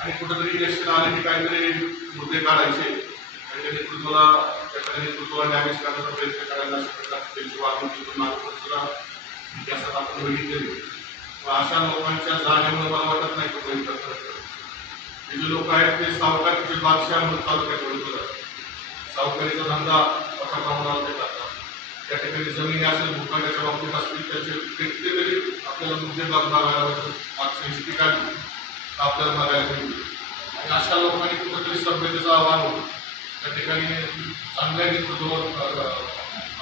आणि कुठेतरी इलेक्शन आले की काहीतरी मुद्दे काढायचे आणि त्या नेतृत्वाला डॅमेज करण्याचा प्रयत्न करायला त्यांची वागणूक जास्त आपण बघितलेली. अशा लोकांच्या जागेमुळे मला वाटत नाही हे जे लोक आहेत ते सावकारीचे बादशाह म्हणून तालुक्यात ओळखले जातात. सावकारीचा धंदा मोठ्या प्रमाणावर ते करतात. त्या ठिकाणी जमिनी असेल भूखंडाच्या बाबतीत असतील त्याचे कितीतरी आपल्याला मुद्दे बघायला मागच्या हिस्ट्री काढली आपल्याला बघायला मिळते. आणि अशा लोकांनी कुठेतरी सभ्यतेचा आव्हान होतो त्या ठिकाणी चांगल्या नेतृत्वावर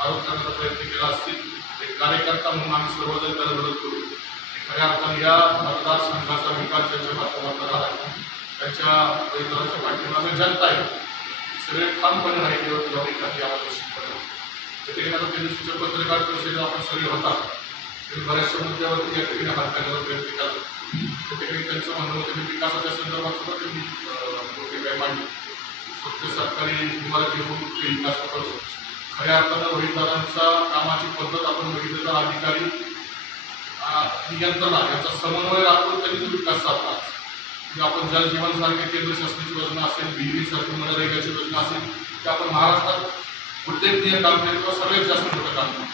आरोप करण्याचा प्रयत्न केला असतील. एक कार्यकर्ता म्हणून आम्ही सर्वजण त्याला मदत करू. खऱ्या अर्थाने या मतदारसंघाचा विकास त्यांच्या माध्यमातून झाला त्यांच्या परिसराच्या पाठीमागे जनता आहे सगळे ठामपणे राहिले जबाबदारी आम्हाला निश्चितपणे. त्या ठिकाणी आता त्या दिवशीच्या पत्रकार परिषदेत आपण सगळे होता बऱ्याचशा मुद्द्यावरती या ठिकाणी हात घालण्याचा प्रयत्न केला. त्या ठिकाणी त्यांचं म्हणणं होतं की विकासाच्या संदर्भात सुद्धा त्यांनी मोठे काही मांडले. फक्त सरकारी इमारती होऊन ते विकास करतो. खऱ्या अर्थानं रोहितदारांचा कामाची पद्धत आपण बघितलं तर अधिकारी यंत्रणा याचा समन्वय राखून त्यांनी तो विकास साधला. म्हणजे आपण जलजीवन सारख्या केंद्र शासनाची योजना असेल विहिरीसारखी मनरेगाची योजना असेल की आपण महाराष्ट्रात उल्लेखनीय काम केलं किंवा सगळ्यात जास्त मोठं काम केलं.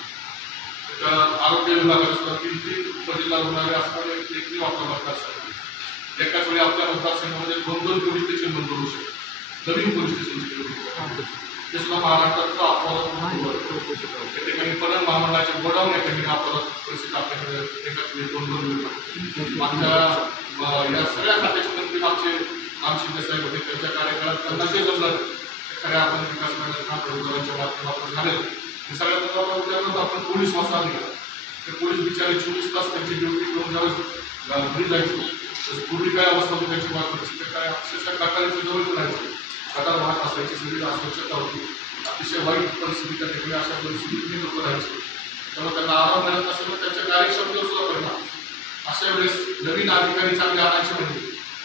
त्याच्या आरोग्य विभागात असतात किती उपजिल्हा रुग्णालय असणारे एकही वापर मतदारसंघ एकाच वेळी आपल्या मतदारसंघामध्ये 2-2 पोलीस स्टेशन मंजूर होऊ शकतात. नवीन पोलीस स्टेशन ते सुद्धा महाराष्ट्राचा अपवाद. त्या ठिकाणी पणन महामंडळाचे गोडाऊन या ठिकाणी अपवादात परिस्थिती आपल्याकडे एकाच वेळी 2-2 मागच्या या सगळ्या खात्याचे मंत्री मागचे राम शिंदे साहेब होते. त्यांच्या कार्यकाळात त्यांना जे जमलं खऱ्या आपण विकास करण्याच्या माध्यमातून झालेलं. सगळ्यात महत्त्वाचं आपण पोलीस वाचला निघाला. ते पोलीस बिचारे 24 तास त्यांची ड्युटी करून ज्यावेळेस घरी जायचो पूर्वी काय अवस्था होती त्यांची परिस्थिती काय अक्षरशः काकाळीच्या जवळ राहायचं. गटार वाहत असायची सगळी अस्वच्छता होती. अतिशय वाईट परिस्थिती त्या ठिकाणी अशा परिस्थितीत लोक राहायचे. त्यामुळे त्यांना आराम मिळत नसेल त्यांच्या कार्यक्षमतेवर सुद्धा परिणाम. अशा वेळेस नवीन अधिकारी चांगले आणायचे म्हणजे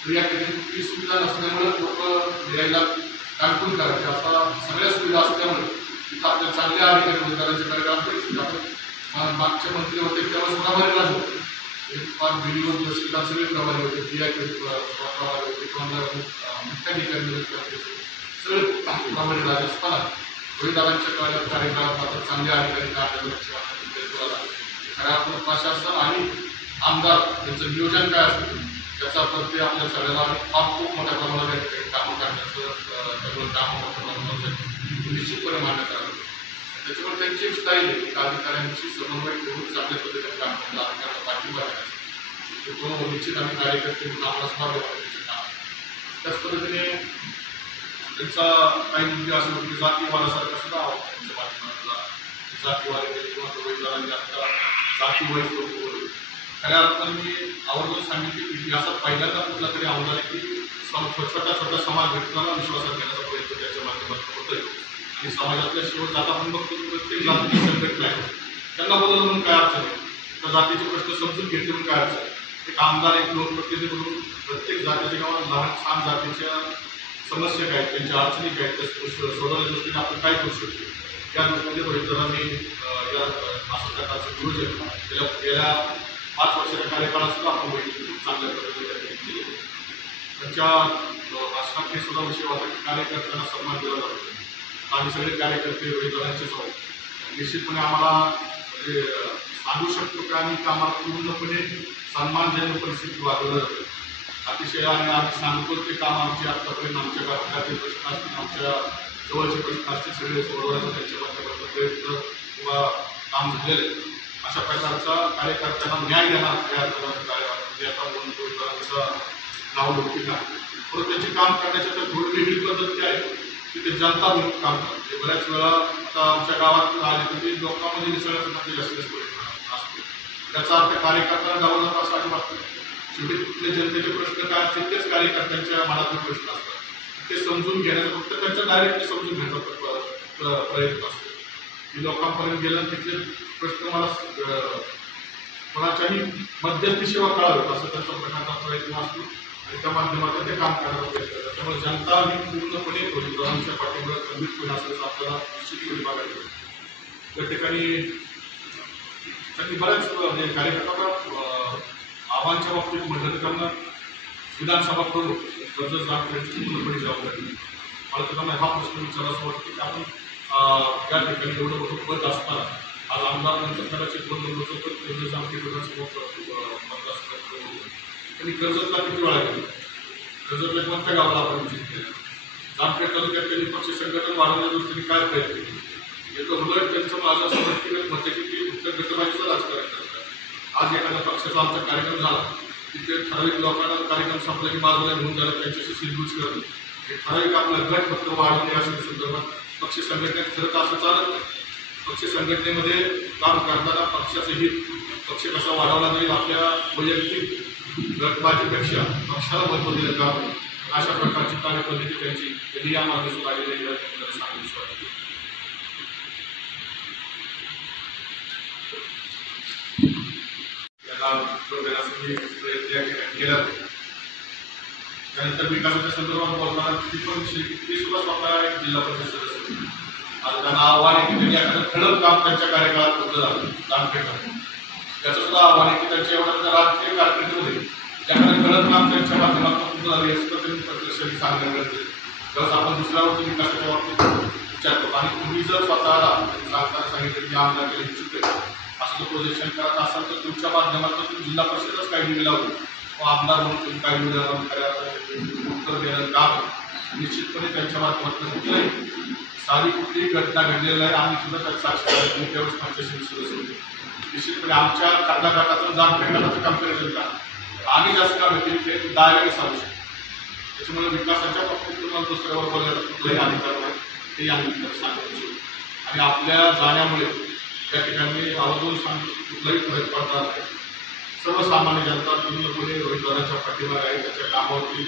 तर या ठिकाणी कुठली सुविधा नसल्यामुळे लोक यायला कानपून करायचे. असा सगळ्या सुविधा असल्यामुळे तिथं आपल्या चांगल्या अधिकारी रोजगारांचे कार्यक्रम आपण मागचे मंत्री होते तेव्हा प्रभारी राज होते. व्हिडिओ तहसीलदार सगळे प्रभारी होते. प्रभारी होते किंवा मुख्याधिकारी सगळे प्रभारी राज असताना रोहितदारांच्या कार्यकाळात मात्र चांगले अधिकारी खऱ्या आपण प्रशासन आणि आमदार यांचं नियोजन काय असतं त्याचा प्रत्यय आपल्या सगळ्याला खूप मोठ्या प्रमाणात या ठिकाणी कामं करण्याचं काम निश्चितपणे मान्यता आलं. त्याच्यामुळे त्यांची एक स्टाईल आहे की अधिकाऱ्यांची समन्वय ठेवून चांगल्या पद्धतीने काम करणं अधिकाऱ्यांना पाठिंबा देण्याचं निश्चित आम्ही कार्यकर्ते आम्हाला स्वागत करायचे काम. त्याच पद्धतीने त्यांचा काही मुद्दे असे होते की जातीवादासारखा सुद्धा आवडतो त्यांच्या माध्यमातला जातीवादी किंवा रोहितदारांनी आता जातीवाईज लोक बोलले. खऱ्या अर्थाने मी आवर्जून सांगितले की इतिहासात पहिल्यांदा कुठला तरी आमदार आहे की छोटा समाज व्यक्तीला विश्वासात घेण्याचा प्रयत्न त्याच्या माध्यमातून होतोय. आणि समाजातल्या शेवट जात आपण बघतो प्रत्येक जातीची संघटना आहे त्यांना बोलवलं म्हणून काय अडचण आहे. त्या जातीचे प्रश्न समजून घेतले म्हणून काय अडचण आहे. एक आमदार एक लोकप्रतिनिधी म्हणून प्रत्येक जातीच्या गावात लहान छान जातीच्या समस्या काय आहेत त्यांच्या अडचणी काय आहेत त्या सोडवण्याच्या दृष्टीने आपण काय करू शकतो या दृष्टीने रोहितदारांनी या असं प्रकारचं नियोजन गेल्या 5 वर्षाच्या कार्यकाळात सुद्धा आपण बघितलं खूप चांगल्या पद्धतीने केले. त्यांच्या भाषणात हे सुद्धा विषय होता की कार्यकर्त्यांना सन्मान दिला जातो. आम्ही सगळे कार्यकर्ते रोहितदारांचेच आहोत. निश्चितपणे आम्हाला म्हणजे सांगू शकतो की आम्ही आम्हाला पूर्णपणे सन्मानजनक परिस्थिती वागवलं जातं. अतिशय आणि आम्ही सांगतो ते काम आमचे आत्तापर्यंत आमच्या घराचे प्रश्न असतील आमच्या जवळचे प्रश्न असतील सगळे सोडवण्याचा त्यांच्या माध्यमातून प्रयत्न किंवा काम झालेलं आहे. अशा प्रकारचा कार्यकर्त्यांना न्याय देणार कार्य आता म्हणून रोहितदारांचं नाव लौकिक आहे. परंतु त्याचे काम करण्याच्या तर थोडी वेगळी पद्धत आहे की ते जनता म्हणून काम करतात. बऱ्याच वेळा आता आमच्या गावात आले तर ते लोकांमध्ये मिसळण्याचं म्हणजे जास्त असतो. त्याचा अर्थ कार्यकर्त्यांना डावलत असं आणि वाटतं. शेवटी तिथले जनतेचे प्रश्न काय असतील तेच कार्यकर्त्यांच्या मनातले प्रश्न असतात. ते समजून घेण्याचा फक्त त्यांच्या डायरेक्टली समजून घेण्याचा प्रयत्न असतो की लोकांपर्यंत गेलं तिथले प्रश्न मला कोणाच्याही मध्यस्थीशिवाय कळावेत असं त्यांचा प्रकारचा प्रयत्न असतो आणि त्या माध्यमातून ते काम करण्याचा प्रयत्न करतात. त्यामुळे जनता ही पूर्णपणे रोहितदारांच्या पाठींबळ खंडितपणे असल्याचं आपल्याला निश्चितपणे बघायला मिळतं. त्या ठिकाणी त्यांनी बऱ्याच म्हणजे कार्यकर्त्यांना आव्हानाच्या बाबतीत म्हटलं तर त्यांना विधानसभा प्रमुख कर्जत जामखेडची पूर्णपणे जबाबदारी. मला त्यांना हा प्रश्न विचारायचा वाटतो की आपण त्या ठिकाणी एवढं मोठं पद असताना आज आमदार नंतर कदाचित 2 नंबरचं पद कर्जत जामखेड विधानसभा मतदारसंघात त्यांनी कर्जतला किती वेळा गेलो, कर्जतला कोणत्या गावाला आपण विजिट केलं, जामखेड तालुक्यात त्यांनी पक्ष संघटन वाढवण्याच्या दृष्टीने काय प्रयत्न केले. याचं उलट त्यांचं माझं असं व्यक्तिगत मत आहे की उत्तर गटबाजीचं राजकारण करतात. आज एखाद्या पक्षाचा आमचा कार्यक्रम झाला तिथे ठराविक लोकांना कार्यक्रम संपला की बाजूला घेऊन जाणं, त्यांच्याशी सिलबूज करणं, हे ठराविक आपला गट फक्त वाढवणे अशा संदर्भात पक्ष संघटनेत खरं तर असं चालत नाही. पक्ष संघटनेमध्ये काम करताना पक्षाचं हित, पक्ष कसा वाढवला जाईल आपल्या वैयक्तिक गटबाजीपेक्षा पक्षाला महत्त्व दिलं जावं अशा प्रकारची कार्यपद्धती त्यांची कधी या मागे सुद्धा आलेली सांगू शकतो. केला त्यानंतर विकासाच्या संदर्भात बोलताना ती पण ती सुद्धा स्वतः एक जिल्हा परिषद सदस्य. आता त्यांना आव्हान आहे की त्यांनी एखादं ठळक काम त्यांच्या कार्यकाळात होतं झालं जामखेडमध्ये. त्याचं सुद्धा आव्हान आहे की त्यांच्या एवढ्या राजकीय कारकिर्दीमध्ये एखादं ठळक काम त्यांच्या माध्यमातून होतं झालं हे सुद्धा त्यांनी प्रत्यक्षाने सांगणं गरजेचं आहे. त्यावेळेस आपण दुसऱ्यावरती विकासाच्या बाबतीत विचार करतो आणि तुम्ही जर स्वतःला सांगताना सांगितलं की आमदार केलं इच्छुक आहे असं जर प्रोजेक्शन करत असाल तर तुमच्या माध्यमातून तुम्ही जिल्हा परिषदच काही दिली लावली व आमदार म्हणून तुम्ही काही उत्तर देणं काम निश्चितपणे त्यांच्या माध्यमातून कुठलंही सारी कुठलीही घटना घडलेली आहे. आम्ही सुद्धा त्यात साक्षीदार तुम्ही त्यावेळेस पंचायत सदस्य होते. निश्चितपणे आमच्या खासदार गटातून जामखेड गटाचं कंपॅरिझन करा आम्ही जास्त काम केली ते डायरेक्ट सांगू शकतो. त्याच्यामुळे विकासाच्या बाबतीत तुम्हाला दुसऱ्यावर बोलायला कुठलाही अधिकार नाही ते आम्ही सांगू शकतो. आणि आपल्या जाण्यामुळे त्या ठिकाणी आवर्जून सांगतो कुठलाही फरक पडणार नाही. सर्वसामान्य जनता पूर्णपणे रोहितदारांच्या पाठीमागे आहे. त्याच्या कामावरती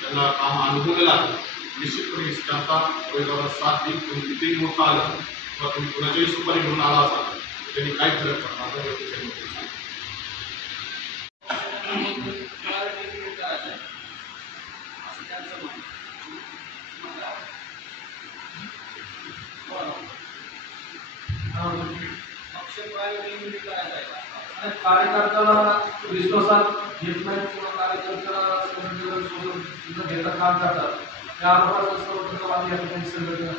त्यांना काम अनुभवलेलं आहे. निश्चितपणे जनता रोहितदारांना साथ देईल. तुम्ही कितीही मोठं आलं किंवा तुम्ही कुणाच्याही सुपारी घेऊन आला असाल तर त्यांनी काही फरक पडणार नाही. कार्यकर्त्याला विश्वासात घेत नाही किंवा कार्यकर्त्याला घेता काम करतात त्या आरोपाचं सर्वप्रथम या ठिकाणी संघटना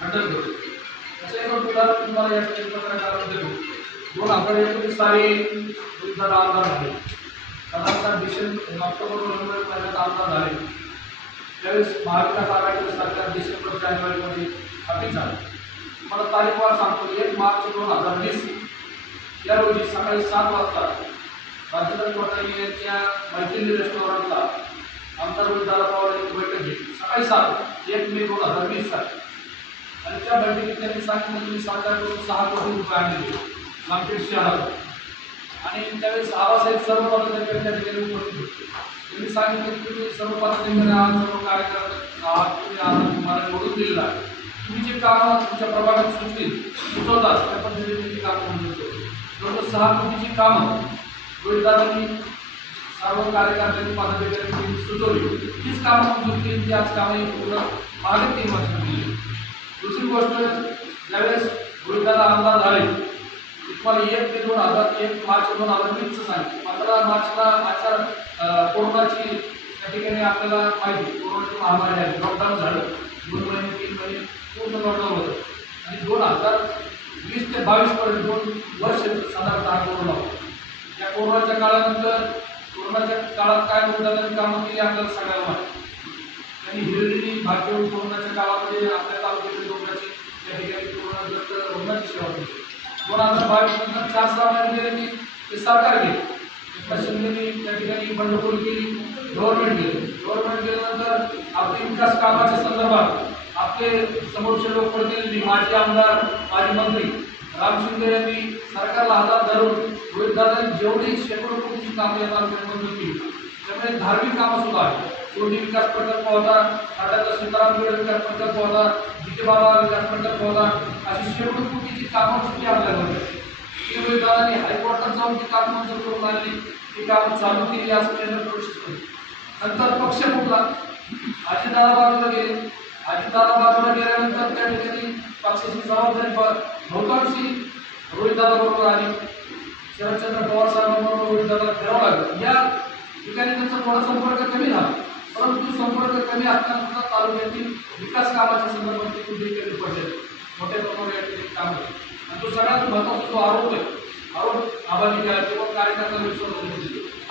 खंडन करतो. त्याचं एक उदाहरण तुम्हाला या ठिकाणी पत्रकारांना देतो. 2019 साली विरुद्ध आमदार झाले. साधारणतः डिसेंबर ऑक्टोबर नोव्हेंबर महिन्यात आमदार झाले. त्यावेळेस महाविकास आघाडीचं सरकार डिसेंबर जानेवारीमध्ये स्थापित झालं. मला तारीखवार सांगतो 1 मार्च 2020 या रोजी सकाळी 7 वाजता राजेंद्र कोठारी यांच्या मैथिली रेस्टॉरंटला आमदार रोहितदादा पवार यांची बैठक घेतली. सकाळी 7 1 मे 2020 साली. आणि त्या बैठकीत त्यांनी सांगितलं की सरकार 6 कोटी रुपये आणले जामखेड शहरात. आणि त्यावेळेस आबासाहेब सर्व पदाधिकारी त्या ठिकाणी उपस्थित होते. त्यांनी सांगितलं की तुम्ही सर्व पदाधिकारी आहात, सर्व कार्यकर्ते आहात, तुम्ही आज तुम्हाला निवडून दिलेला आहे. तुम्ही जे कामं तुमच्या प्रभागात सुचवतात त्या पद्धतीने ती कामं मंजूर करू. जवळजवळ 6 कोटीची कामं रोहितदादांनी सर्व कार्यकर्त्यांनी पदाधिकाऱ्यांनी सुचवली. तीच कामं मंजूर केली जी आज कामं पूर्ण मागे 3 वर्ष दिली. दुसरी गोष्ट ज्यावेळेस रोहितदादा आमदार झाले तुम्हाला 1 मार्च 2020 सांगितलं. 15 मार्चला आचार कोरोनाची त्या ठिकाणी आपल्याला माहिती कोरोनाची महामारी आहे. लॉकडाऊन झालं. 2 महिने 3 महिने पूर्ण लॉकडाऊन होतं. आणि 2020 ते 22 पर्यंत 2 वर्ष साधारणतः कोरोना होता. या कोरोनाच्या काळानंतर कोरोनाच्या काळात काय रोहितदादांनी कामं केली आपल्याला सगळ्याला माहिती. त्यांनी हिरलेली भाग्यवून कोरोनाच्या काळामध्ये आपल्या तालुक्यातील लोकांची त्या ठिकाणी कोरोनाग्रस्त रुग्णाची सेवा केली. 2022 नंतर 4-6 महिने गेले की ते सरकार गेले. शिंदेनी त्या ठिकाणी बंडखोरी केली. गव्हर्नमेंट गेल्यानंतर आपल्या विकास कामाच्या संदर्भात आपले समोरचे लोक प्रतिनिधी माजी आमदार माजी मंत्री राम शिंदे यांनी सरकारला हातात धरून रोहितदादांनी जेवढी शेकडो कोटीची कामं या तालुक्यात मंजूर केली. त्यामुळे धार्मिक कामं सुद्धा आहेत. सोनी विकास प्रकल्प होता, खंडाचा सीतारामगड विकास प्रकल्प होता, जितेबाबा विकास प्रकल्प होता. अशी शेकडो कोटीची कामं सुद्धा आपल्याकडे रोहितदादांनी हायकोर्टात जाऊन ती कामं मंजूर करून आणली. ती कामं चालू केली असं केंद्र परिषद केली. नंतर पक्ष फुटला. अजितदादा बाजूला गेले. अजितदादा बाजूला गेल्यानंतर त्या ठिकाणी पक्षाची जबाबदारी बहुतांशी रोहितदादा बरोबर आली. शरदचंद्र पवार साहेबांबरोबर रोहितदादा फिरावं लागलं. या ठिकाणी त्यांचा थोडा संपर्क कमी झाला, परंतु संपर्क कमी असताना सुद्धा तालुक्यातील विकास कामाच्या संदर्भात ते कुठेही कमी पडले मोठ्या प्रमाणावर या ठिकाणी काम होते. आणि तो सगळ्यात महत्त्वाचा जो आरोप आहे, आरोप आबालिका किंवा कार्यकर्त्यांना विश्वास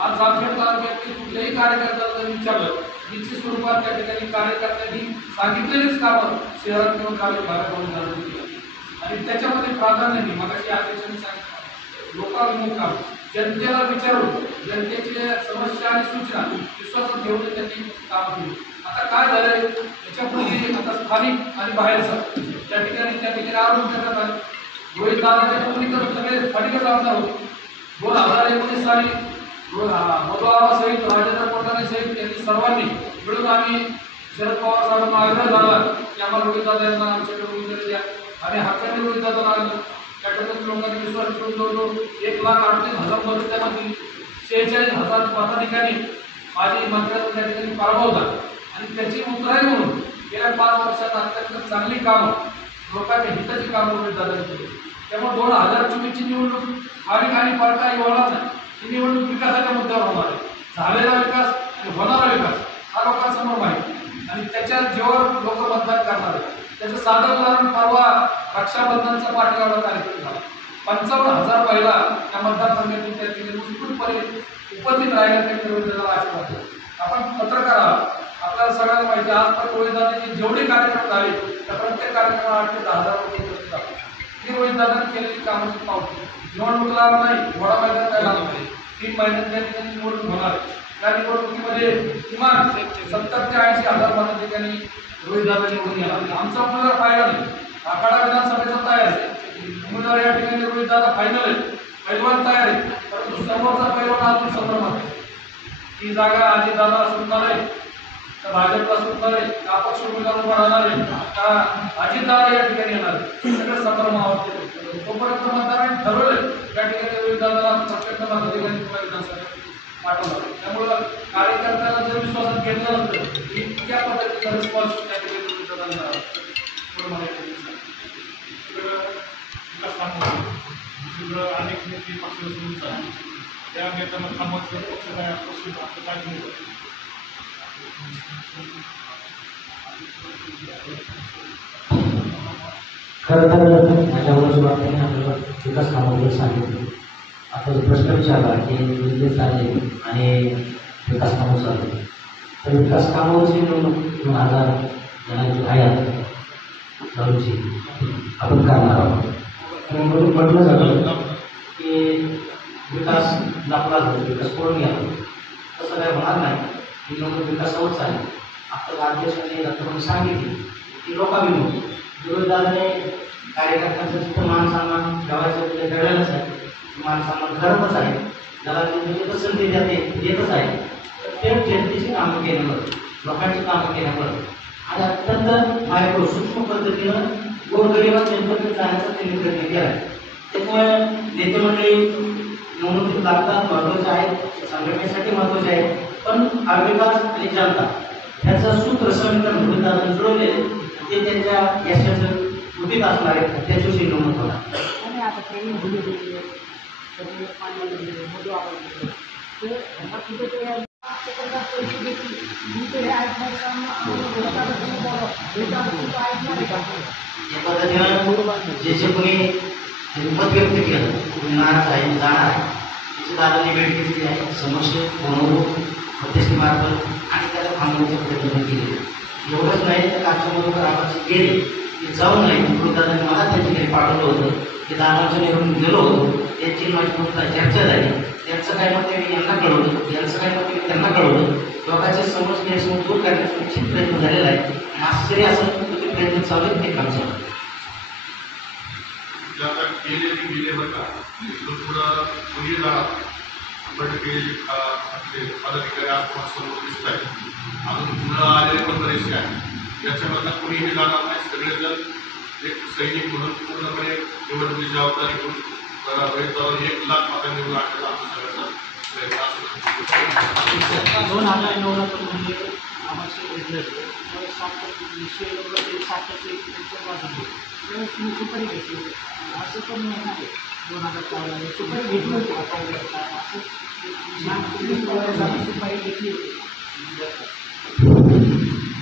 आज जामखेड तालुक्यातील कुठल्याही कार्यकर्त्याला जर विचारलं निश्चित स्वरूपात त्या ठिकाणी कार्यकर्त्यांनी सांगितलेलीच कामं शहरात किंवा ग्रामीण भागामध्ये झाली केली आणि त्याच्यामध्ये प्राधान्य नाही. मगाशी अध्यक्षांनी सांगितलं लोकाभिमुख काम, जनतेला विचारून जनतेचे समस्या आणि सूचना विश्वासात घेऊन त्यांनी काम केली. आता काय झालंय याच्यापूर्वी आता स्थानिक आणि बाहेरचं त्या ठिकाणी आरोप करण्यात आले. रोहित दादाच्या पूर्वी तर सगळे स्थानिकच आमदार होते. 2019 साली मधुआबासहित राजेंद्र कोटाणे सहित त्यांनी सर्वांनी मिळून आम्ही शरद पवार साहेबांना आग्रह झाला की आम्हाला रोहित दादा यांना आमच्याकडे उमेदवारी द्या. आम्ही हक्काने रोहित दादाला आणलं. त्या ठिकाणी लोकांनी विश्वास ठेवून जवळजवळ 1,38,000 मतं त्यांना दिली. 46,000 मताधिकारी माजी मंत्र्यांचा त्या ठिकाणी पराभव झाला आणि त्याची उतराई म्हणून गेल्या 5 वर्षात अत्यंत चांगली कामं लोकांच्या हिताची कामं रोहित दादांनी केली. त्यामुळे 2024ची निवडणूक स्थानिक आणि परकाही होणार नाही. ही निवडणूक विकासाच्या मुद्द्यावर होणार आहे. झालेला विकास आणि होणारा विकास हा लोकांसमोर माहिती आणि त्याच्या जीवावर लोक मतदान करणार आहेत. त्याचं साधं उदाहरण परवा रक्षाबंधनचा पाठीवाडा कार्यक्रम झाला. 55,000 महिला त्या मतदारसंघातून त्या ठिकाणी उत्स्फूर्तपणे उपस्थित राहिल्या. त्या रोहितदादाला आशीर्वाद दिला. आपण पत्रकार आहात, आपल्याला सगळ्यांना माहिती आहे आजपर्यंत रोहितदादांचे जेवढे कार्यक्रम झाले त्या प्रत्येक कार्यक्रमाला 8,000 ते 10,000 लोक उपस्थित आहेत. ही रोहितदादांनी केलेली कामाची पावती. निवडणूक लागला नाही, घोडा मैदान काय लागलं नाही. 3 महिन्यात त्या ठिकाणी निवडणूक होणार आहे. त्या निवडणुकीमध्ये किमान 70,000 ते 80,000 मताधिकारी रोहितदादा निवडून येणार. आमचा उमेदवार फायदा नाही. आखाडा विधानसभेचा तयार आहे. उमेदवार या ठिकाणी रोहितदादा फायनल आहे. पैलवान तयार आहे, परंतु समोरचा पैलवान अजून संभ्रमात आहे. ती जागा अजितदादा सुटणार आहे का भाजपला सुटणार आहे का अपक्ष उमेदवार उभा राहणार आहे का अजितदादा या ठिकाणी येणार आहे, सगळं संभ्रमावर आहे. तोपर्यंत मतदारांनी ठरवलं त्या ठिकाणी रोहितदादाला प्रत्यक्ष मताधिकारी विधानसभेत पाठवणार. त्यामुळं कार्यकर्त्यांना जर विश्वासात घेतलं नसतं इतक्या पद्धतीचा रिस्पॉन्स त्या ठिकाणी रोहितदादांना अनेक नेते पक्षाला त्या नेत्यांना थांबवायचं पक्ष काय असं काय नाही. खरं तर माझ्या वडिलांनी आपल्याला विकास कामाबद्दल सांगितलं. आता जो प्रश्न विचारला की निर्देश आले आणि विकास कामं चालले, तर विकास कामावरची निवडणूक 2000 जणांची आहे आता चालूची आपण करणार आहोत. म्हणून म्हटलं जातं की विकास लपला जातो, विकास पळून घ्या, तसं काय होणार नाही. ही निवडणूक विकासावरच आहे. आता अध्यक्षांनी दत्तपणे सांगितले की लोकाभिमुख विरोधदाराने कार्यकर्त्यांचं जिथं मान सन्मान ठेवायचं तिथे ठेवलेलंच आहे. मान सन्मान करतच आहे. ज्याला जिथं संधी देतच आहे. ते जनतेची कामं केल्यामुळं, लोकांची कामं केल्यामुळं आणि अत्यंत मायक्रो सूक्ष्म पद्धतीनं गोरगरिबात जनतेकडे जाण्याचा त्यांनी प्रयत्न केला आहे. त्यामुळे नेते मंडळी निवडणुकीत लागतात, महत्त्वाचे आहेत, संघटनेसाठी महत्त्वाचे आहेत. पण हा विकास आणि जनता ह्याचं सूत्र समीकरण रोहितदादांनी जुळवले ते त्यांच्या यशाचं उदित असणार आहे. त्याच्याविषयी गमत होणार. या पद्धतीनं जे कोणी मत व्यक्त केलं, नाराज आहे, जाणार आहे, त्याची दादांनी भेट घेतली आहे. समस्या मध्यस्थीमार्फत आणि त्याला थांबवण्याचा प्रयत्न केले. एवढंच नाही तर काश्मीरमधून रामाचे गेले की जाऊ नये म्हणून दादांनी मला त्यांच्या घरी पाठवलं होतं. की दादांच्या निवडून गेलो होतो, त्यांची माझी चर्चा झाली. त्यांचं काय मत मी यांना कळवलं, यांचं काय मत मी त्यांना कळवलं. दोघांचे समज गैरसमज दूर करण्याचा निश्चित प्रयत्न झालेला आहे. आश्चर्य असं तुम्ही प्रयत्न चालू आहेत ते काम चालू गेले बरं का थोडं कोणी पदाधिकारी समोर दिसत आहेत. अजून न आलेले पण बरेचसे आहेत. याच्यामधला कोणीही जाणार नाही. सगळेजण एक सैनिक म्हणून पूर्णपणे निवडणुकीची जबाबदारी घेऊन 1,00,000 मतांनी निवडून आणलेला आमचा सगळ्याचा प्रयत्न असतो. 2009 म्हणजे आम्हाला घेतलं 7% असं पण नाही. 2014 सुपारी घेतली होती का काँग्रेसला असं सुपारी घेतली होती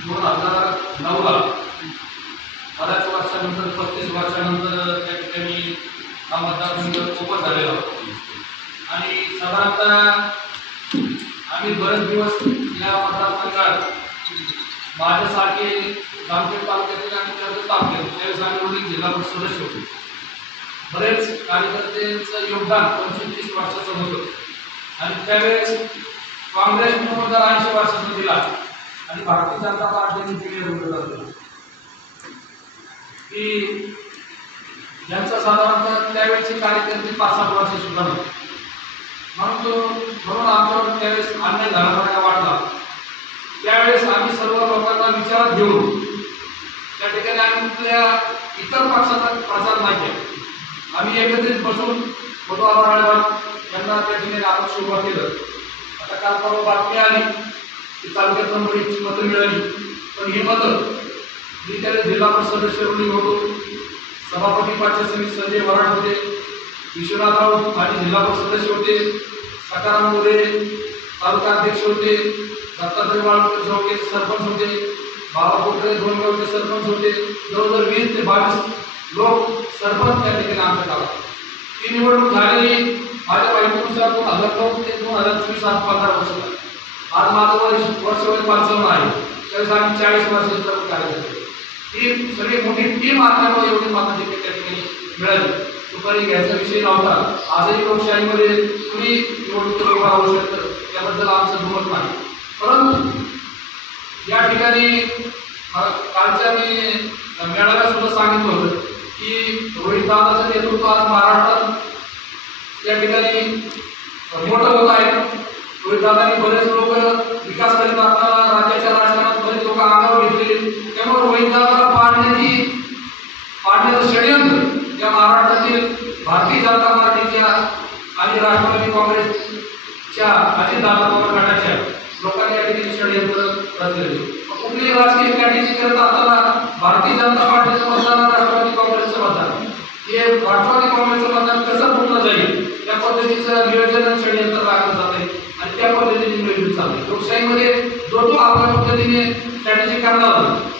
2009ला बऱ्याच वर्षानंतर 35 वर्षानंतर त्या ठिकाणी हा मतदारसंघ ओपन झालेला होता आणि साधारणतः आम्ही बरेच दिवस या मतदारसंघात माझ्यासारखे जामखेड तालुक्यातील आणि त्याचं तालुक्यात त्यावेळेस आम्ही वडील जिल्हा परिषद सदस्य होतो. बरेच कार्यकर्त्यांचं योगदान 25-30 वर्षाचं होतं आणि त्यावेळेस काँग्रेसने 80 वर्षाचा दिला आणि भारतीय जनता पार्टीने दिलेलं होतं की ज्यांचं साधारणतः त्यावेळेचे कार्यकर्ते 5-7 वर्ष सुद्धा नव्हते. म्हणून आमच्यावर त्यावेळेस अन्याय झाल्यासारखा वाटला. त्यावेळेस आम्ही सर्व लोकांना विचारात घेऊन त्या ठिकाणी आम्ही कुठल्या इतर पक्षाचा प्रचार नाही केला. आम्ही एकत्रित बसून मधु आबाराळेवाड यांना त्या ठिकाणी आपण उभं केलं. आता काल परवा बातमी आली की तालुक्यात बरीच मतं मिळाली, पण ही मतं मी त्याला जिल्हा परिषद सदस्य रुलिंग होतो, सभापती पंचायत समिती संजय वराड होते, विश्वनाथ राऊत आणि जिल्हा परिषद सदस्य होते, सकाराम मोरे तालुका अध्यक्ष होते, दत्तात्रय वाळकर जोगे सरपंच होते, बाबा कोटरे दोनगावचे सरपंच होते. जवळजवळ 20 ते 22 लोक सरपंच त्या ठिकाणी आमच्या गावात. ही निवडणूक झालेली माझ्या माहितीनुसार 2009 ते 2024 15 वर्ष झाली. आज माझं वर्ष 55 आहे. त्यावेळेस आम्ही 40 वर्षाचा कार्यकर्ते. ही सगळी मोठी टीम असल्यामुळे एवढी मतं त्या ठिकाणी मिळाली. सुपारी घ्यायचा विषय नव्हता. आजही लोकशाहीमध्ये कुणी निवडणूक उभा राहू शकतं त्याबद्दल आमचं दुमत नाही. परंतु या ठिकाणी कालच्या मी मेळाव्यात सुद्धा सांगितलं होतं की रोहित दादाचं नेतृत्व आज महाराष्ट्रात या ठिकाणी मोठं होत आहे. रोहित दादांनी बरेच लोक विकास करीत असताना राज्याच्या राजकारणात बरेच लोक अंगावर घेतले. त्यामुळे रोहित दादाला पाडण्याचं षडयंत्र या महाराष्ट्रातील भारतीय जनता पार्टीच्या आणि राष्ट्रवादी काँग्रेसच्या अजितदादा पवार गटाच्या लोकांनी या ठिकाणी षडयंत्र रचलेले. कुठली राजकीय स्ट्रॅटेजी करत असताना भारतीय जनता पार्टीचं मतदान राष्ट्रवादी काँग्रेसचं मतदान हे राष्ट्रवादी काँग्रेसचं मतदान कसं पूर्ण जाईल त्या पद्धतीचं नियोजन षडयंत्र राखलं जाते आणि त्या पद्धतीने नियोजन चालते. लोकशाहीमध्ये जो आपल्या पद्धतीने स्ट्रॅटेजी करणार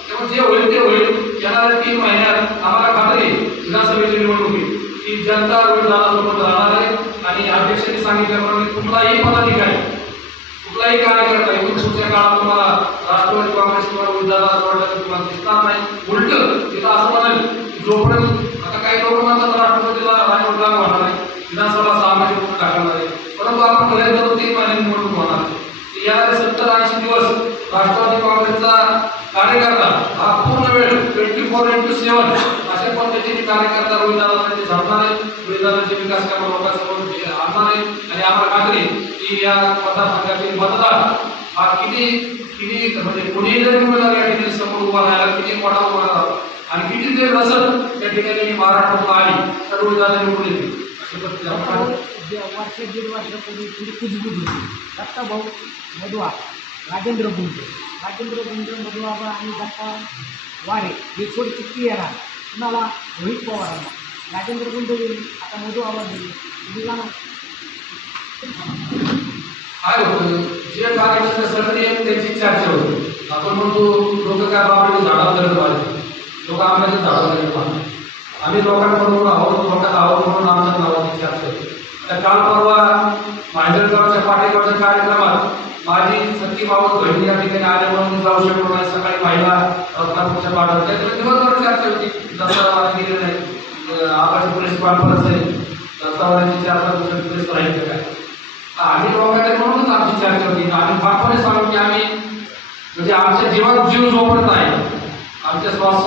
त्यामुळे जे होईल ते होईल. येणाऱ्या 3 महिन्यात आम्हाला खात्री विधानसभेची निवडणुकीत की जनता रोहितदादासोबत राहणार आहे आणि अध्यक्षांनी सांगितल्याप्रमाणे कुठलाही पदाधिकारी कुठलाही कार्यकर्ता इथून पुढच्या काळात तुम्हाला राष्ट्रवादी काँग्रेस किंवा रोहितदादा वाटतं तुम्हाला दिसणार नाही. उलट तिथं असं म्हणाल जोपर्यंत आता काही लोक म्हणतात राष्ट्रपतीला राजवट होणार आहे, विधानसभा 6 महिने कुठं टाकणार आहे, परंतु आपण पर्यंत 3 महिन्यांनी निवडणूक होणार आहे. येणारे 70-80 दिवस राष्ट्रवादी काँग्रेसचा कार्यकर्ता हा पूर्ण वेळ 24x7 अशा पद्धतीने कार्यकर्ता रोहितदादासाठी झटणार आहे. रोहितदादाचे विकास कामं लोकांसमोर आणणार आहे आणि आम्हाला खात्री की या मतदारसंघातील मतदार हा किती म्हणजे कोणीही जरी उमेदवार या ठिकाणी समोर उभा राहिला किती मोठा उभा राहिला आणि किती जरी रसद त्या ठिकाणी महाराष्ट्रात आली तर रोहितदादा निवडून येतील. वर्ष 1.5 वर्षापूर्वी थोडी कुजबूज होती. दत्ता भाऊ मधुआ राजेंद्र गुंज मधुआ आणि दत्ता वारे हे थोडी चिठ्ठी येणार तुम्हाला रोहित पवारांना राजेंद्र गुंज गेली आता मधु आवाज दिली तुम्ही जाणार काय होतं जे कार्यकर्ते सगळे त्यांची चर्चा होती. आपण म्हणतो लोक काय बाबा झाडावर करत पाहिजे लोक आम्हाला झाडावर करत पाहिजे आम्ही लोकांकडून आहोत लोकांना आहोत म्हणून आमच्या नावाची चर्चा होती. तर काल परवा मांजरगावच्या पाटेगावच्या कार्यक्रमात माझी सख्खी मावस बहिणी या ठिकाणी आले म्हणून जाऊ शकलो नाही. सकाळी महिला रत्नापूरच्या पाठावर त्याच्यामुळे दिवसभर चर्चा होती. दत्तावाला गेले नाही आकाश पोलीस कॉन्फरन्स आहे दत्तावाल्यांची 4-5 दिवसांनी पोलीस राहायचं काय आम्ही लोकांकडे म्हणूनच आमची चर्चा होती. आम्ही ठामपणे सांगू की आम्ही म्हणजे आमच्या जीवात जीव जोपर्यंत आहे आमच्या श्वास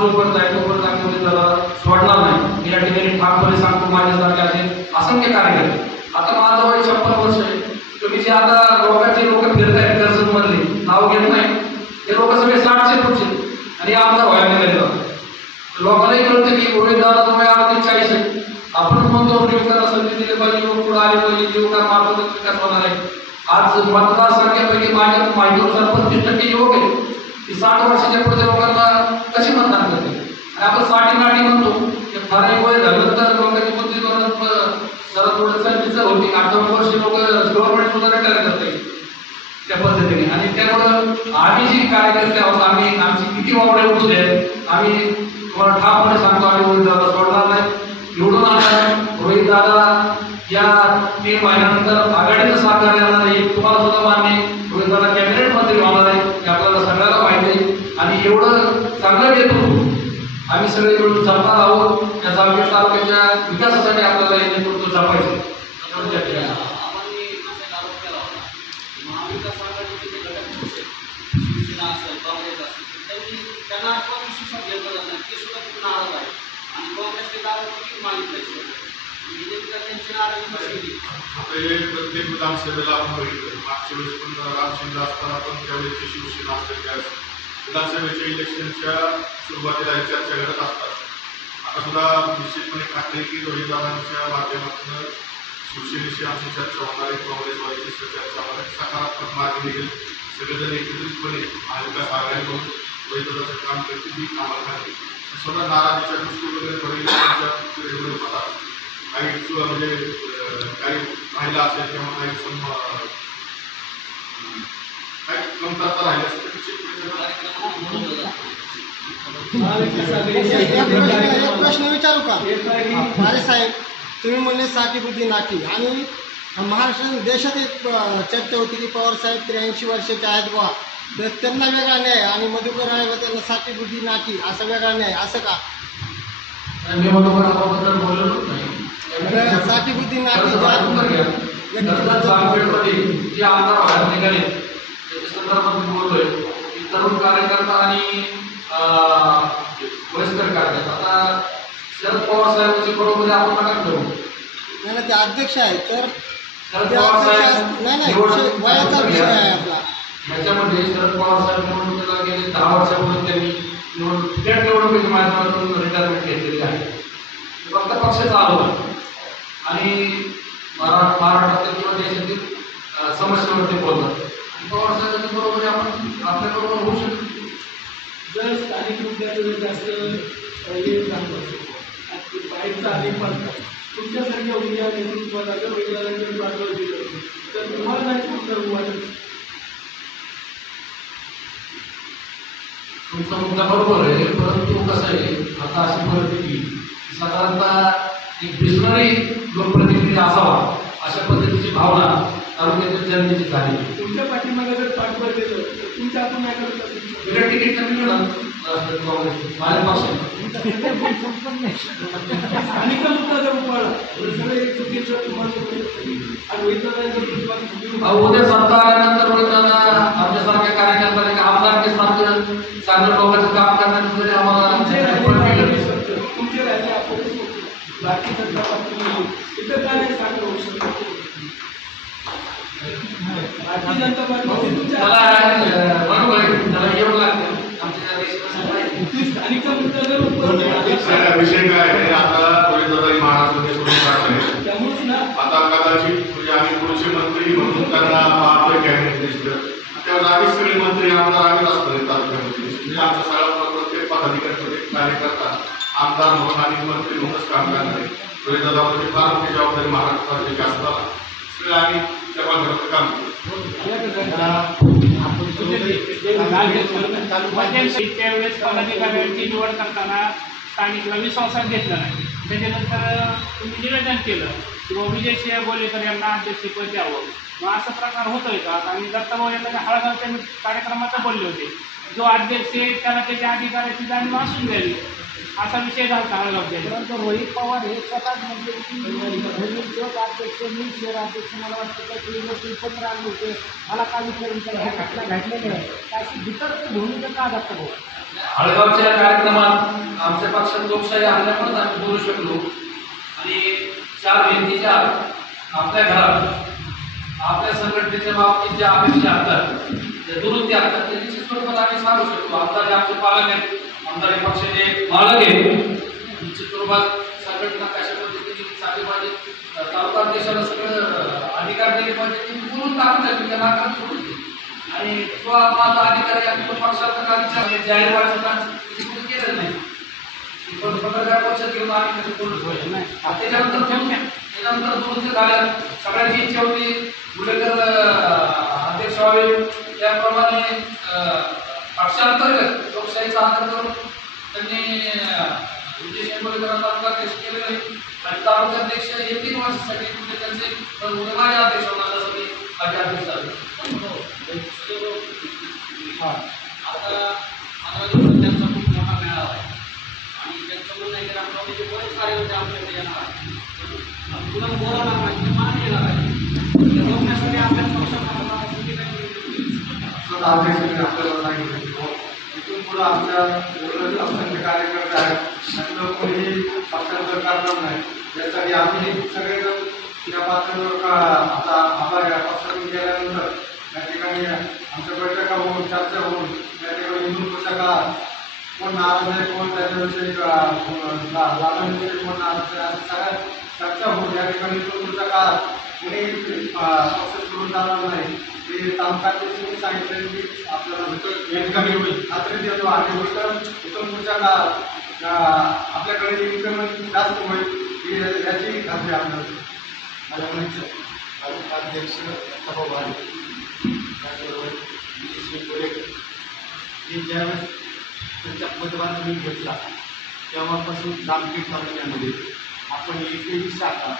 जोपर्यंत आहे तोपर्यंत आम्ही त्याला सोडणार नाही. मी या ठिकाणी ठामपणे सांगतो माझ्यासारखे असे असंख्य कार्यकर्ते. आता माझं वय 56 वर्ष आहे. तुम्ही जे आता लोक फिरत आहेत कर्जतमधले नाव घेत नाही हे लोक सगळे 60चे पुढचे आणि आमदार व्हायला गेले जातात. लोकांनाही कळतं की रोहितदादा वय 40 आहे. आपण म्हणतो विकास संधी दिले पाहिजे युवक पुढे आले पाहिजे युवकांमार्फत विकास होणार आहे. आज मतदारसंख्येपैकी माझ्या माहितीनुसार 35% युवक आहेत की 60 वर्षाच्या पुढच्या लोकांना कशी मतदान करते आणि आपण 60 नाटी म्हणतो की ठराविक वय झालं तर लोकांची बुद्धी करून थोडं चर्चेचं होती. 8 वर्ष लोक गव्हर्नमेंट सुद्धा रिटायर करते त्या पद्धतीने. आणि त्यामुळं आम्ही जी कार्यकर्ते आहोत, आम्ही आमची किती वावडे उठू दे, आम्ही तुम्हाला ठामपणे सांगतो, आम्ही रोहित दादा सोडणार नाही. निवडून आणणार रोहित दादा या 3 महिन्यानंतर आघाडीचं सरकार येणार आहे. तुम्हाला सुद्धा मान्य, रोहित दादा कॅबिनेट मंत्री होणार आहे हे आपल्याला सगळ्याला माहिती आहे. आणि एवढं चांगलं नेतृत्व आम्ही सगळे मिळून जपणार आहोत. या जामखेड तालुक्याच्या विकासासाठी आपल्याला हे नेतृत्व जपायचं. आता हे प्रत्येक विधानसभेला आपण बघितलं. मागच्या वेळेस पण राम शिंदे असताना पण त्यावेळेची शिवसेना असते, त्यावेळेस विधानसभेच्या इलेक्शनच्या सुरुवातीला चर्चा घडत असतात. आता सुद्धा निश्चितपणे खात्री की रोहितदादांच्या माध्यमातून शिवसेनेशी आमची चर्चा होणार आहे, काँग्रेसवाल्याची चर्चा होणार आहे, सकारात्मक मार्ग निघेल. सगळेजण एकत्रितपणे महाविकास आघाडी करून रोहितदादाचं काम करतील ही आम्हाला खात्री. स्वतः नाराजीच्या गोष्टी वगैरे थोडी होतात. काही म्हणजे काही महिला असेल किंवा काही काही कमतरता राहिली असेल एक प्रश्न विचारू का? अरे साहेब, तुम्ही म्हणले साठीबुद्धी नाटी, आणि महाराष्ट्र देशात एक चर्चा होती की पवार साहेब 83 वर्षाचे आहेत बुवा, तर त्यांना वेगळा न्याय आणि मधुकर राय त्यांना साठीबुद्धी नाटी असा वेगळा न्याय, असं का? मी मधुकराबद्दल बोललो नाही. साठीबुद्धी नाटी जामखेडमध्ये जे आमदार बाहेर निघाले त्याच्या संदर्भात मी बोललोय की तरुण कार्यकर्ता आणि वयस्कर कार्यकर्ता. आता शरद पवार साहेबांच्या बरोबर आपण नका करू. नाही, ते अध्यक्ष आहेत, तर शरद पवार साहेब नाही वयाचा विषय आहे आपला. याच्यामध्ये शरद पवार साहेब निवडणुकीला गेले 10 वर्षापूर्वी त्यांनी थेट निवडणुकीच्या माध्यमातून रिटायरमेंट घेतलेली आहे. फक्त पक्षाचा आलो आणि महाराष्ट्रातील किंवा देशातील समस्येवरती बोलतात. पवार साहेबांच्या बरोबर आपण आपल्याबरोबर होऊ शकतो. जर स्थानिक मुद्द्याकडे जास्त हे सांगतो बाहेरचा अनेक पडतात, तुमच्यासारख्या उद्या नेतृत्वाला जर वैद्यकांकडे पाठवलं गेलं तर तुम्हाला नाही उत्तर वाटत. तुमचा मुद्दा बरोबर आहे, परंतु कसं आहे, आता अशी परिस्थिती साधारणतः एक विजनरी लोकप्रतिनिधी असावा अशा पद्धतीची भावना तालुक्यातील जनतेची झाली. तुमच्या पाठीमागे जर पाठबळ केलं तर तुमच्या आपण नाही करत असेल वेगळ्या तिकीट कमी मिळणार काँग्रेस माझ्या पक्षाने आणि का मुद्दा जर उपाळला तर सगळे चुकीचं तुम्हाला आणि उद्या सत्ता आल्यानंतर रोहितदादा आमच्यासारख्या कार्यकर्त्यांनी आमदार सारखं चांगलं लोकांचं काम करण्याचं जरी आम्हाला तुमचे राहिले आपण बाकी सत्ता इतर काय चांगलं होऊ शकतो. भारतीय जनता पार्टी त्याला येऊ लागतं आमच्या स्थानिकचा मुद्दा जर विषय काय आहे. आता रोहितदादा महाराष्ट्राचे सोडून काढले, त्यामुळेच ना आता कदाचित म्हणजे आम्ही पुढचे मंत्री म्हणून त्यांना पाहतोय कॅबिनेट लिस्ट, त्यावेळेस आम्ही सगळे मंत्री आमदार आम्हीच असतो तालुक्यामध्ये. म्हणजे आमचा सगळा प्रत्येक पदाधिकारी प्रत्येक कार्यकर्ता आमदार म्हणून आणि मंत्री म्हणूनच काम करणार आहे. रोहितदादावरती फार मोठी जबाबदारी महाराष्ट्रात विकासाला सगळं आम्ही त्या भागात काम करतो. त्यावेळेस पदाधिकाऱ्यांची निवड करताना स्थानिकला विश्वासात घेतलं नाही. त्याच्यानंतर तुम्ही निवेदन केलं किंवा विजयसिंह बोलेकर यांना अध्यक्षपद द्यावं. मग असा प्रकार होतोय का? आणि दत्ताभाऊ यांना हळगावच्या कार्यक्रमात बोलले होते, जो अध्यक्ष आहे त्याला त्याच्या अधिकाराची जाणीव असून द्यावी, असा विषय झाला हळगावच्या. परंतु रोहित पवार हे स्वतःच म्हणजे की अध्यक्ष मी शहराध्यक्ष मला वाटतं की पत्र आले होते, मला का विचारून ह्या घटना घडलेल्या आहे, त्याची वितर्क भूमिका का दत्ताभाऊ? हळगावच्या कार्यक्रमात आमच्या पक्षात लोकशाही आणल्यामुळेच आम्ही बोलू शकलो. आणि 4 भिंतीच्या आपल्या घरात आपल्या संघटनेच्या बाबतीत ज्या अपेक्षा असतात, ज्या दुरुस्ती असतात, त्या निश्चित स्वरूपात आम्ही सांगू शकतो. आमदार जे आमचे पालक आहेत, आमदार हे पक्षाचे मालक आहेत, निश्चित स्वरूपात संघटना कशा पद्धतीने चालली पाहिजे, तालुका अध्यक्षाला सगळं अधिकार दिले पाहिजे ते बोलून टाकलं त्या नाकात सोडून. आणि तो माझा अधिकारी आणि तो पक्षाचा जाहीर वाचन केलं नाही. पत्रकार पक्षात घेऊन आम्ही कधी बोलत नाही. त्याच्यानंतर त्यानंतर दुरुस्ती झाल्या. सगळ्यांची इच्छा होती गुलेकर अध्यक्ष व्हावे. त्याप्रमाणे पक्षांतर्गत लोकशाहीचा आदर करून त्यांनी विजय शेंगोलेकरांना अध्यक्ष केलेलं आहे. आणि तालुकाध्यक्ष हे 3 वर्षासाठी म्हणजे त्यांचे उदयमाने अध्यक्ष होणार असं मी माझे अध्यक्ष झाले. आता 15 दिवसात त्यांचा खूप मोठा मेळावा आहे आणि त्यांचं म्हणणं आहे की राष्ट्रवादीचे बरेच कार्यकर्ते आमच्याकडे येणार आहेत. तुला बोलायला पाहिजे, मान येणार आहे. बघण्यासाठी आपल्या पक्षात आपल्याला सांगितलं इथून पुढे आमच्या असंख्य कार्यकर्ते आहेत त्यातलं कोणीही पक्षांतर करणार नाही. यासाठी आम्ही सगळेजण या पातळीवर आता आभार या पक्षातून गेल्यानंतर या ठिकाणी आमच्या बैठका होऊन चर्चा होऊन या ठिकाणी इथून पुढच्या काळात कोण नाराज आहे कोण त्याच्याविषयी लाभांविषयी कोण नाराज आहे असं सगळ्या चर्चा होऊन या ठिकाणी इथून पुढच्या काळात कोणी पक्ष सोडून जाणार नाही. ते तालुकाध्यक्षांनी सांगितलं की आपल्याला या ठिकाणी खात्री देतो आणि इथून पुढच्या काळात आपल्याकडे इन्कमेंट जास्त होईल याची खात्री आपल्याला माझ्या म्हणायचं. तालुकाध्यक्ष सभावार त्याचबरोबर हे ज्यावेळेस त्यांच्या पदभार तुम्ही घेतला तेव्हापासून जामखेड तालुक्यामध्ये आपण एकही शाखा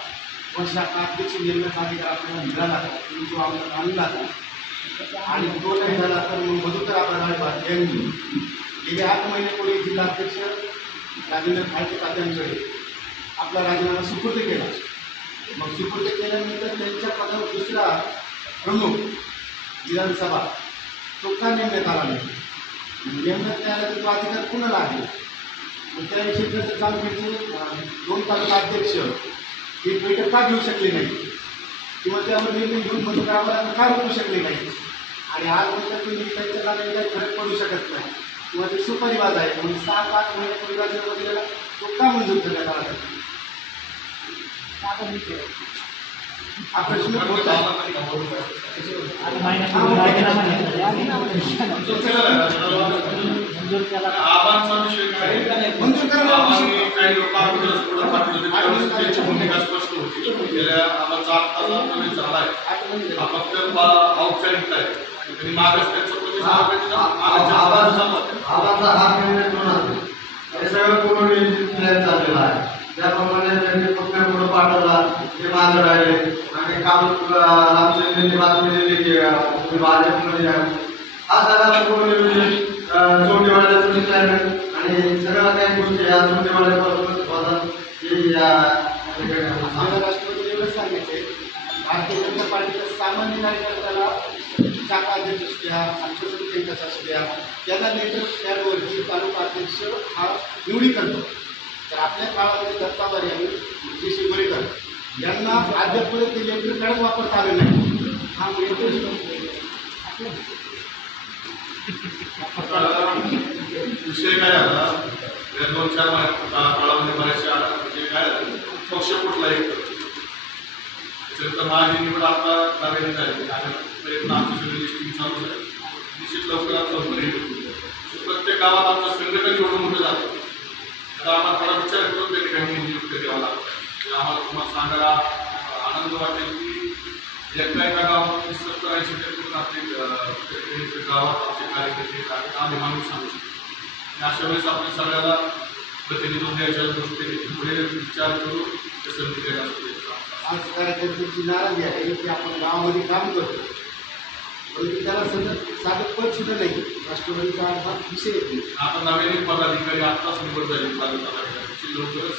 व शाखा अध्यक्ष नेमण्याचा अधिकार आपल्याला मिळाला का तुम्ही जो आमचा आणला का आणि तो नाही झाला तर मग मधुकर आबाराय यांनी गेले 8 महिन्यापूर्वी जिल्हाध्यक्ष राजेंद्र खाडके तात्यांकडे आपला राजीनामा सुपूर्द केला. मग सुपूर्द केल्यानंतर त्यांच्या पदावर दुसरा प्रमुख विधानसभा तो का नेमण्यात आला नाही. नेमण्यात आला तर तो अधिकार कुणाला आहे. मग त्याविषयी तर जामखेडचे 2 तालुका अध्यक्ष ही बैठक का घेऊ शकले नाही किंवा त्यावर निर्णय घेऊन मधुकर आबारांना का रोखू शकले नाही. आणि आज नंतर तुम्ही त्यांच्या कामाला काही फरक पडू शकत नाही किंवा ते सुपरिवाद आहे म्हणून 7-8 महिन्यापूर्वी राजीनामा दिलेला तो का मंजूर करण्यात आला नाही. हा प्रश्न होत आहे. आबांचा विषय काय मंजूर करायला काही लोक अगोदरच पुढे पाठवले त्यांची भूमिका स्पष्ट होती. गेल्या आबांचा 8 तासात प्रवेश झाला आहे. हा फक्त औपचारिक आहे त्यांनी मागच त्यांचा आबांचा हा निर्णय होणार हे सगळं पूर्वनियोजित झालेलं आहे. त्याप्रमाणे त्यांनी फक्त पुढे पाठवला ते मागे राहिले आणि काल रामचंद्रनी बातमी दिली की तुम्ही भाजपमध्ये हा सगळा पूर्वनियोजित चोंडीवाड्याचं चेअरमॅन आणि सगळ्या काही गोष्टी या चोंडीवाड्यापासूनच होतात की या राष्ट्रपती एवढं सांगायचे भारतीय जनता पार्टीच्या सामान्य कार्यकर्त्याला शाखा अध्यक्ष असू द्या सांस्कृतिक केंद्राचा असू द्या त्याला लेटर त्यावरती तालुका अध्यक्ष हा निवडी करतो. तर आपल्या काळामध्ये दत्ता बारे आणि विजय शिवरेकर यांना अद्यापर्यंत ते लेटर काढून वापरता आले नाही. हा विषय काय झाला या 2-4 काळामध्ये बऱ्याचशा विषय काय झाले पक्ष कुठला एक तर माझी निवड आता नव्याने झाली आणि प्रयत्न आमची सगळी लिस्टिंग चालू आहे. निश्चित लवकरात लवकर येईल. प्रत्येक गावात आमचं संघटन एवढं मोठं झालं तर आम्हाला थोडा विचार करून त्या ठिकाणी नियुक्त द्यावा लागतं. आम्हाला तुम्हाला सांगायला आनंद वाटेल की एका गावात 70-80% आपले गावात आमचे कार्यकर्ते आम्ही माणूस सांगू शकतो. अशा वेळेस आपण सगळ्याला प्रतिनिधित्व द्यायच्या दृष्टीने पुढे विचार करून ते संधी द्यायला असतो. आज कार्यकर्त्यांची नाराजी आहे की आपण गावामध्ये काम करतो परंतु त्याला साधं पद सुद्धा नाही. राष्ट्रवादीचा हा विषय येतो. आता नवीन पदाधिकारी आत्ताच निवड झाली तालुका अधिकाऱ्याची लवकरच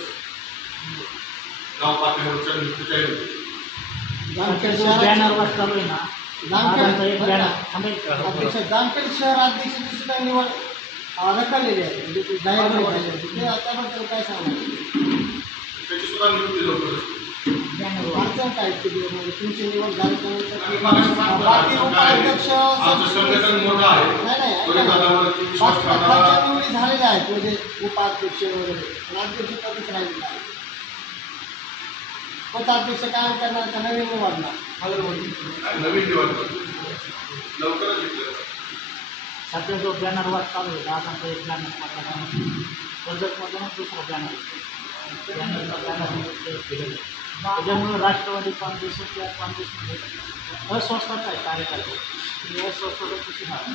गाव पातळीवरच्या नियुक्तीच्या जामखेड शहर अध्यक्षाची सुद्धा निवड रखडलेली आहे म्हणजे ते जाहीर नाही झालेली आहे. त्याबद्दल काय सांगणार त्याची सुद्धा नियुक्ती लवकरच अडचण काय तुमची निवड झाल्यानंतर बाकी उपाध्यक्ष आमचं संघटन मोठं आहे. निवडी झालेल्या आहेत म्हणजे उपाध्यक्ष वगैरे अध्यक्ष पदच राहिलेलं आहे. पदाध्यक्ष काय करणार का नवीन निवडणार नवीन निवड लवकरच सध्या जो बॅनर वाट चालू आहे आता एक बॅनर कर्जतमधूनच दुसरा बॅनर बॅनरचा बॅनर त्याच्यामुळे राष्ट्रवादी काँग्रेसच्या काँग्रेसमध्ये अस्वस्थता आहे कार्यकर्ते. ही अस्वस्थता कशी झाली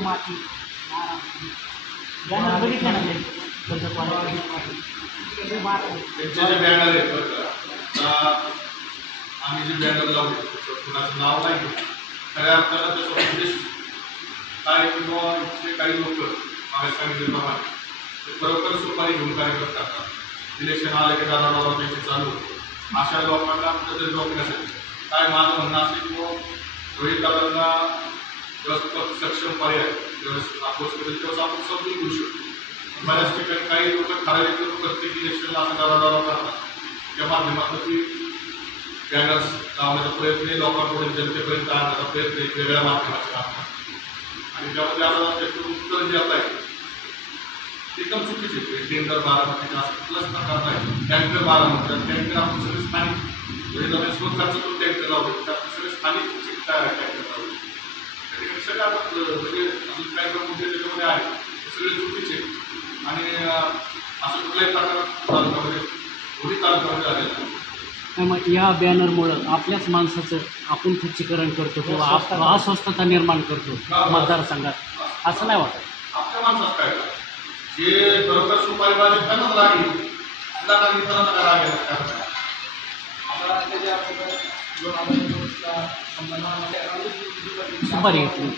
माती बॅनर बघितलं ना त्यांचे जे बॅनर आहेत बरं का, आम्ही जे बॅनर लावले कुणाचं नाव नाही घेऊ, खऱ्या अर्थाला त्याचा उद्देश काय किंवा इथले काही लोक मला सांगितल्याप्रमाणे ते खरोखर सुपारी घेऊन कार्यक्रम करतात. इलेक्शन आले की दादा त्यांची चालू अशा लोकांना कुठेतरी रोखण्यासाठी काय माझं म्हणणं असेल किंवा रोहित दादांना जेव्हा सक्षम पर्याय जेव्हा अपोज करेल तेव्हा आपण समजून घेऊ शकतो. बऱ्याच ठिकाणी काही लोक ठराविक लोक प्रत्येक इलेक्शनला असं दादा करतात, त्या माध्यमातून ती बॅनर्स लावण्याचा प्रयत्न लोकांपर्यंत जनतेपर्यंत आणण्याचा प्रयत्न एक वेगळ्या माध्यमाचे असतात आणि त्यामध्ये आता त्यातून उत्तर जे आता आहे एकदम चुकीचे टेंडर बारामतीचा असं प्लस प्रकार नाही. टँकर बारामती टँकर आपण सगळे स्थानिक म्हणजे स्वतःचं टँकर लावले त्यात सगळे स्थानिक तयार आहे टँकर लावले त्याच्याकडे सगळे आपण म्हणजे अजून काय मुद्दे त्याच्यामध्ये आहे ते सगळे चुकीचे आणि असं कुठल्याही प्रकारात तालुक्यामध्ये दोन्ही तालुक्यामध्ये आलेलं नाही. मग या बॅनरमुळं आपल्याच माणसाचं आपण खच्चीकरण करतो किंवा अस्वस्थता निर्माण करतो मतदारसंघात असं नाही वाटत. आपल्या माणसात काय जे खरोखर सुपारी बाजी त्यांनाच लागेल त्यांना काही इतरांना काय लागेल सुपारी घेतली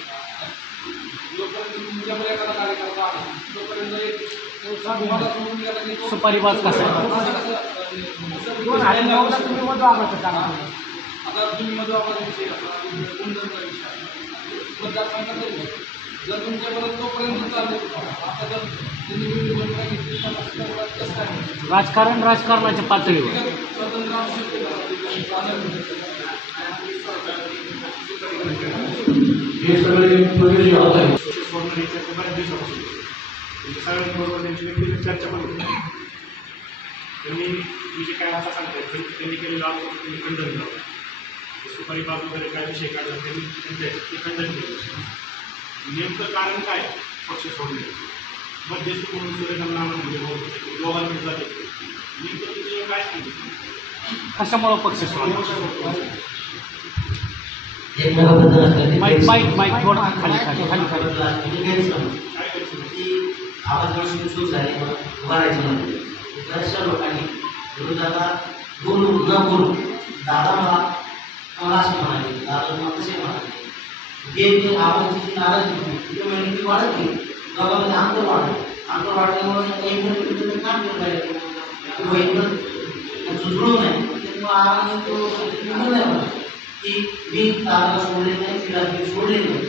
सुपारी बाज कसा तुम्ही मधू आवडतं आता तुम्ही मधू आवडता जर तुमच्यापर्यंत तोपर्यंत चालले आता जर राजकारण राजकारणाच्या पातळीवर हे सगळे बरेच बऱ्याच दिवसापासून सगळ्यांबरोबर त्यांची व्यक्तिगत चर्चा पण होती. त्यांनी मी जे काय आता सांगतात त्यांनी केलेलं आरोप त्यांनी खंडन केलं. सुपारी बाग वगैरे काय विषय काढला त्यांनी ते खंडन केलं. नेमकं कारण काय पक्ष सोडले मध्यस्थी म्हणून सूर्यकांना म्हणजे दोघांकडे जाते नेमकं तिथे काय सांगितलं कशामुळं पक्ष माईक थोडा खाली खाली खाली खाली आवाज चूक झाली उभारायची नाही. बऱ्याचशा लोकांनी विरोधाला बोलून न बोलून दादा मला असे म्हणाले दादा मला कसे म्हणाले जे आवाजाची जी नाराजी होती ती वाढत गेली. गावामध्ये अंतर वाढल्यामुळे एक काम केलं पाहिजे सुधरू नाही त्यामुळे आवाज तो नाही म्हणा की मी दादाला सोडले नाही तिला सोडले नाही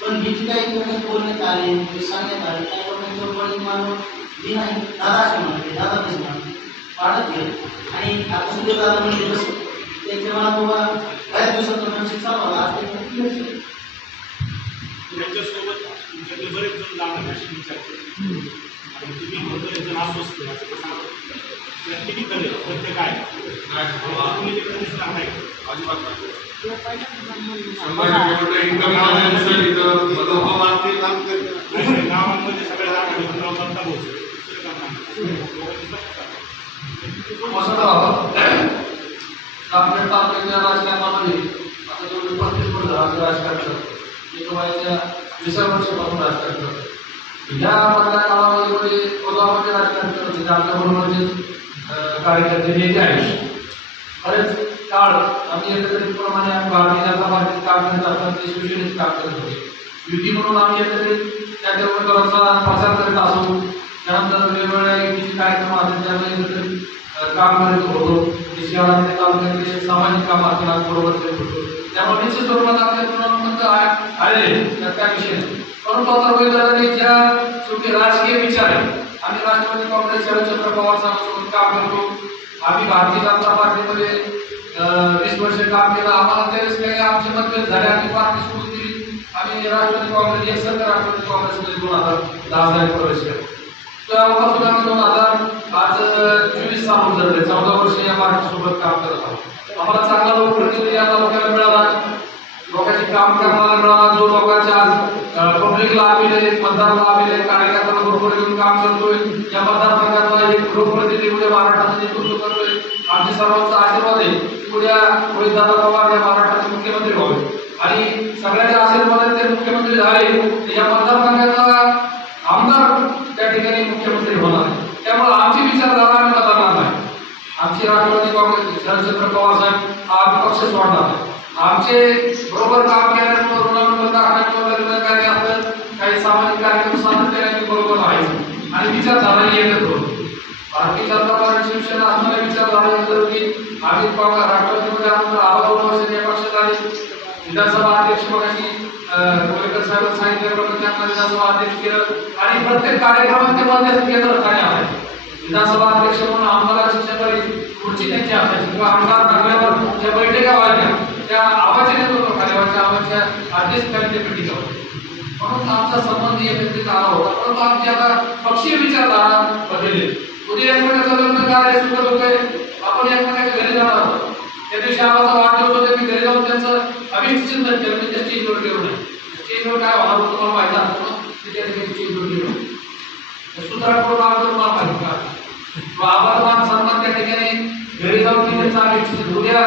पण ही जी काही लोक बोलण्यात आले सांगण्यात आले त्या लोकांच्या बळी मानून मी नाही दादा असे म्हणाले दादा कसे म्हणाले वाढत गेले आणि आता सुद्धा दादा म्हणजे कसं त्यांच्या मला बाबा बऱ्याच दिवसात मानसिक चालू आज त्यांच्यासोबत तुमच्याकडे बरेच जण जाणार अशी विचार करतो आणि तुम्ही बरेच जण अस्वस्थ असं किती करेल प्रत्येक काय तुम्ही ते कधीच नाही अजिबात गावांमध्ये सगळ्या जागा बनता बोलतो आपल्या तालुक्याच्या राजकारणामध्ये आता जवळ 35 वर्ष झालं राजकारण करतो. एक वयाच्या 20 वर्षापासून राजकारण करतो. या मधल्या काळामध्ये कोल्हापूरचे राजकारण करत होते आपल्याबरोबर जे कार्यकर्ते नेते आहेत बरेच काळ आम्ही एकत्रितप्रमाणे भारतीय जनता पार्टीत काम करत असताना ते शिवसेनेत काम करत होते. युती म्हणून आम्ही एकत्रित त्या उमेदवारांचा प्रचार करीत असू त्यानंतर वेगवेगळ्या युतीचे कार्यक्रम असतात त्यामध्ये एकत्रित काम करत होतो. शहरामध्ये तालुक्यातले सामाजिक काम असतात बरोबर करत होतो. त्यामुळे निश्चित स्वरूपात आपल्या आलेले त्या विषय परंतु आता रोहिदारांनी ज्या शेवटी राजकीय विचार आहे आम्ही राष्ट्रवादी काँग्रेस शरदचंद्र पवार साहेबांसोबत काम करतो. आम्ही भारतीय जनता पार्टीमध्ये 20 वर्ष काम केलं. आम्हाला त्यावेळेस काही आमचे मतभेद झाले आम्ही पार्टी सोडून दिली. आम्ही राष्ट्रवादी काँग्रेस एकसंघ राष्ट्रवादी काँग्रेसमध्ये 2010 साली प्रवेश केला. तेव्हापासून आम्ही 2000 आज 24 साल उजळले 14 वर्ष या पार्टीसोबत काम करत आहोत. आम्हाला चांगला लोकप्रतिनिधी या तालुक्याला मिळाला लोकांची काम करणारा मिळाला जो लोकांच्या आज पब्लिकला आलेले मतदाराला आलेले कार्यकर्त्यांना बरोबर घेऊन काम करतोय. या मतदारसंघातला एक लोकप्रतिनिधी उद्या महाराष्ट्राचं नेतृत्व करतोय आमच्या सर्वांचा आशीर्वाद आहे की उद्या रोहितदादा पवार या महाराष्ट्राचे मुख्यमंत्री व्हावे आणि सगळ्यांच्या आशीर्वादाने ते मुख्यमंत्री झाले या मतदारसंघाचा आमदार त्या ठिकाणी मुख्यमंत्री होणार आहे. त्यामुळे आमची विचारधारा आम्ही बदलणार नाही. आमची राष्ट्रवादी काँग्रेस शरदचंद्र पवार साहेब हा पक्ष सोडणार नाही. आमचे बरोबर काम केल्यानंतर ऋणानुबंध आखण्यावर लग्न कार्य असतं काही सामाजिक कार्यक्रम सादर केल्याने बरोबर राहायचं आणि विचारधारा एकच होती. भारतीय जनता पार्टी शिवसेना असणाऱ्या विचारधारा एकच होती. आम्ही राष्ट्रवादीमध्ये आपण 12 वर्ष या पक्षात आले. विधानसभा अध्यक्ष मगाशी गोलेकर साहेबांनी सांगितल्याप्रमाणे त्यांना विधानसभा अध्यक्ष केलं आणि प्रत्येक कार्यक्रमात ते मध्यस्थ केंद्रस्थानी आहे. विधानसभा अध्यक्ष म्हणून आमदार शिक्षकांनी खुर्ची त्यांची असायची किंवा आमदार टाकल्यावर ज्या बैठका व्हायच्या त्या आवाच्या नेतृत्वाखाली व्हायच्या आवाच्या अध्यक्षाखाली त्या बैठका होत्या. म्हणून आमचा संबंध एकत्रित आला होता. परंतु आमची आता पक्षीय विचारधारा बदलली. उद्या एकमेकाचं लग्न कार्य सुरू होतंय आपण एकमेकाच्या घरी जाणार आहोत. त्या दिवशी आम्हाला वाढदिवस होते मी घरी जाऊन त्यांचं अभिष्ट चिंतन केलं मी त्या स्टेजवर गेलो नाही. स्टेजवर काय होणार होतं तुम्हाला माहिती असतं त्या ठिकाणी स्टेजवर गेलो सूत्राकडून आमचं मला माहिती का आभार मान सन्मान त्या ठिकाणी घरी जाऊन त्यांचा अभिष्ट उद्या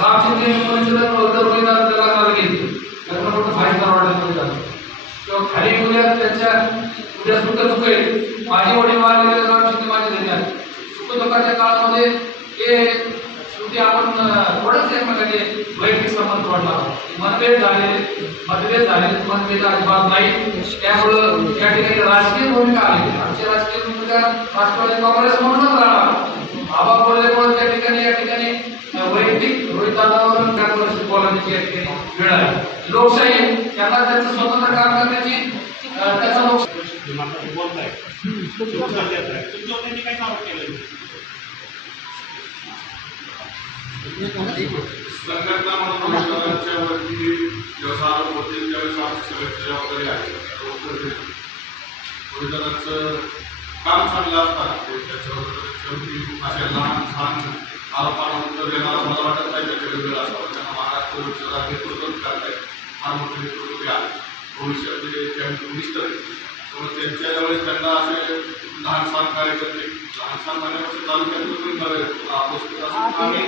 रामचंद्र लग्नाला गेले लग्न कुठं बाहेर वाढलं किंवा खाली उद्या त्यांच्या उद्या सुख दुःख आहे माझी वडील मारलेले रामचंद्र माझे देणार सुख दुःखाच्या काळामध्ये हे शेवटी आपण थोडंच एकमेकांनी वैयक्तिक संबंध वाढला मतभेद झाले मतभेद अजिबात नाही. त्यामुळं या ठिकाणी राजकीय भूमिका आली. आमची राजकीय भूमिका राष्ट्रवादी काँग्रेस म्हणूनच राहणार. आबा बोलल्यामुळे त्या ठिकाणी या ठिकाणी वैयक्तिक रोहितदादावर बोलण्याची या ठिकाणी वेळ आहे. लोकशाही त्यांना त्यांचं स्वतंत्र काम करण्याची त्याचा बोलताय त्यांनी काय काम केलं संघटना म्हणून वरती व्यवसाय आरोप होते त्यावेळेस आमची सगळ्याची जबाबदारी आहे. रोहितदादांचं काम चांगलं असताना त्याच्यावर शेवटी अशा लहान आरोपांना उत्तर देणारा मला वाटत नाही त्याच्याकडे वेळ असावा. त्यांना महाराष्ट्र नेतृत्व करताय फार मोठे नेतृत्व आहे भविष्यातले त्यांनी निष्ठ त्यामुळे त्यांच्या ज्यावेळेस त्यांना असे लहान कार्यकर्ते लहान म्हणण्यापासून तालुक्यात आम्ही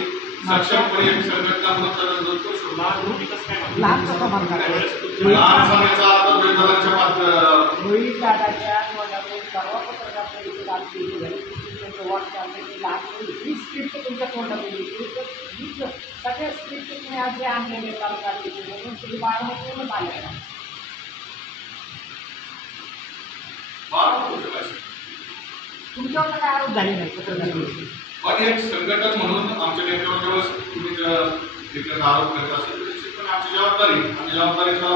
सक्षमपणे संघटना म्हणून करू शकतो. लहान सांगायचा आता रोहितदादांच्या मात्र रोहित दादाच्या सर्व पत्रकारांची काम केली झाली त्यांचं वॉट लहान ही स्क्रिप्ट तुमच्या तोंडात येईल सगळ्या स्क्रिप्ट तुम्ही आज जे आणलेले तालुका म्हणून तुम्ही पूर्ण आलेला तुमच्यावर काय आरोप झाले नाही पत्रकारांची पण एक संघटन म्हणून आमच्या नेत्यावर जेव्हा तुम्ही तिकडे आरोप करत असेल तर निश्चितपणे आमची जबाबदारी आणि जबाबदारीचा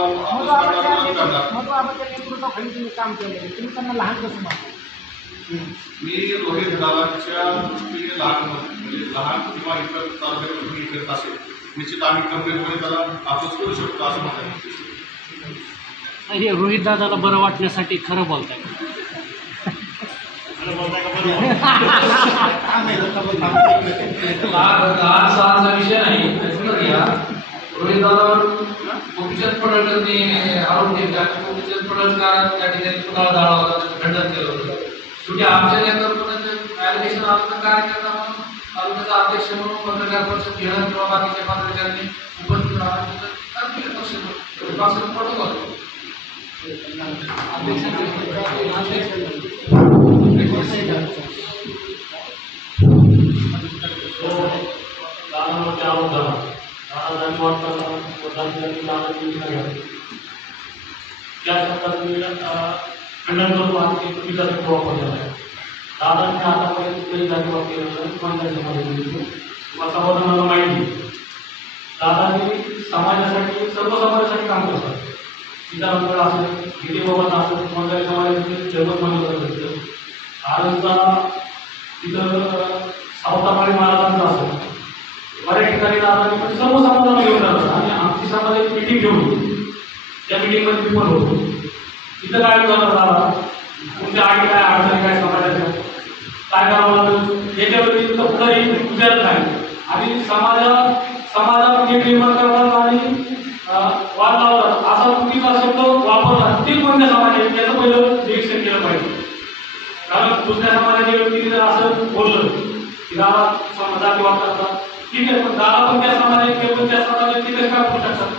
महत्वाच्या नेतृत्वाखाली तुम्ही काम केलेलं तुम्ही त्यांना लहान कसं म्हणता. मी रोहित दादांच्या दृष्टीने लहान म्हणजे लहान किंवा इतर तालुक्यात तुम्ही करत असेल निश्चित आम्ही गंभीरपणे त्याला अपोज करू शकतो असं म्हणतात. हे रोहित दादाला बरं वाटण्यासाठी खरं बोलताय लहानसा विषय नाही. रोहित दादावर गोपीचंद पडळकरनी आरोप केला. गोपीचंद पडळकर त्या ठिकाणी पुतळा जाळला होता त्याचं खंडन केलं होतं. शेवटी आमच्या नेतृत्वाने ॲलिगेशन आमचं कार्यकर्ता म्हणून तालुक्याचा अध्यक्ष म्हणून पत्रकार परिषद घेणं किंवा बाकीच्या पत्रकारांनी उपस्थित राहणं प्रोटोकॉल खंडन करतो आणि चुकीचा वापरलेला आहे. दादांनी आतापर्यंत कुठल्याही जागेवर केलेलं किंवा संवर्धनाला माहिती दादांनी समाजासाठी सर्व समाजासाठी काम करतात. सीतारामगड असेल गिरीबाबत असेल कोणत्याही समाजाचे जगत म्हणून करत असतं. आजचा तिथं सावतामाळी महाराजांचा असेल बऱ्याच ठिकाणी दादांनी पण सर्व समाजाला घेऊन जातात आणि आमची समाजाची मिटिंग घेऊन त्या मिटिंगमध्ये मी पण होतो. तिथं काय झालं दादा तुमच्या आधी काय अडचणी काय समाजाच्या काय करावं लागेल याच्या व्यतिरिक्त कुठलाही विचारत नाही आणि समाजाला नीट निर्माण करतात आणि वाद लावतात असा चुकीचा शब्द वापरला ते कोणत्या समाजाचे त्याचं पहिलं निरीक्षण केलं पाहिजे. कारण दुसऱ्या समाजाच्या व्यक्तीने जर असं बोललं की दादा जातीवाद करतात, ठीक आहे, पण दादा पण त्या समाजात केवळ त्या समाजात तिथे काय करू शकतात?